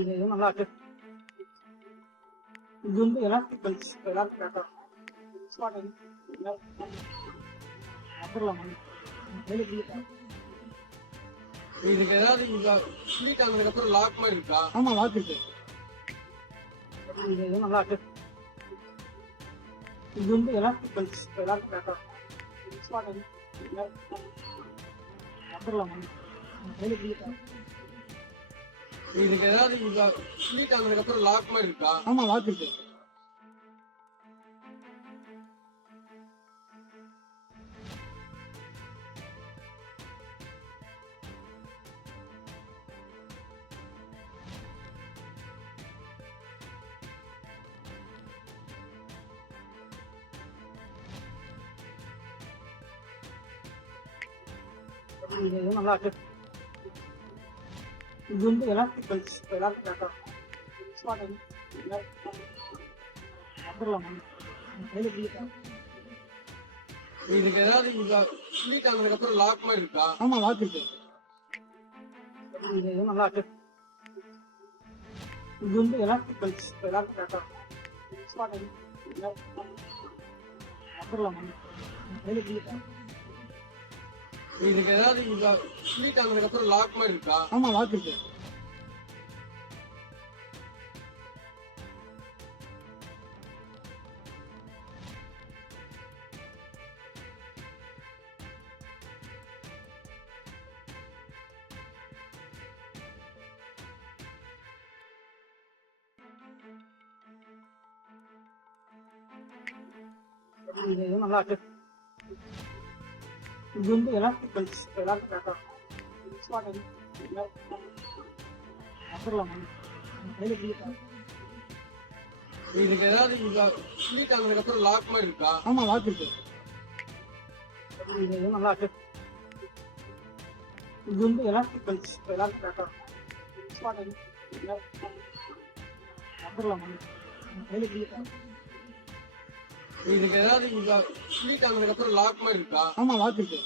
இது நல்லா இருக்கு இது வந்து எலாஸ்டிக் பெல்ஸ் எல்லாருக்கும் கரெக்டாக ஸ்மார்ட் வந்துடலாம் இதுல ஏதாவது இங்க ஸ்வீட் ஆனதுக்கு அப்புறம் லாக் மாதிரி இருக்கா ஆமாம் லாக் இருக்கு இது நல்லா இருக்கு இது வந்து எலாஸ்டிக் பெல்ஸ் இதுல ஏதாவது இங்க ஸ்வீட் ஆனதுக்கு அப்புறம் லாக் மாதிரி இருக்கா? ஆமாம் லாக் இருக்கு. நல்லா இருக்கு. இது வந்து எலாஸ்டிக் பெல்ஸ் எல்லாருக்கும் கரெக்டாக ஸ்மார்ட் வந்துடலாம் இதுல ஏதாவது இங்க ஸ்வீட் ஆனதுக்கு லாக் மாதிரி இருக்கா ஆமாம் லாக் இருக்கு இது இது நல்லா இருக்கு இது வந்து எலாஸ்டிக் பெல்ஸ் இதுல ஏதாவது இங்க ஸ்வீட் ஆனதுக்கு அப்புறம் லாக் மாதிரி இருக்கா? ஆமாம் லாக் இருக்கு. நல்லா இருக்கு. இது வந்து எலாஸ்டிக் பெல்ஸ் எல்லாருக்கும் கரெக்டாக இதுல ஏதாவது ஸ்வீட் ஆனதுக்கு அப்புறம் லாக் மாதிரி இருக்கா? ஆமாம் லாக் இருக்கு. இது நல்லா இருக்கு. இது வந்து எலாஸ்டிக் பெல்ஸ் எல்லாருக்கும் கரெக்டாக ஸ்மார்ட் வந்துடலாம் இதுல ஏதாவது இங்க ஸ்வீட் ஆனதுக்கு அப்புறம் லாக் இருக்கா? ஆமா லாக் இருக்கு.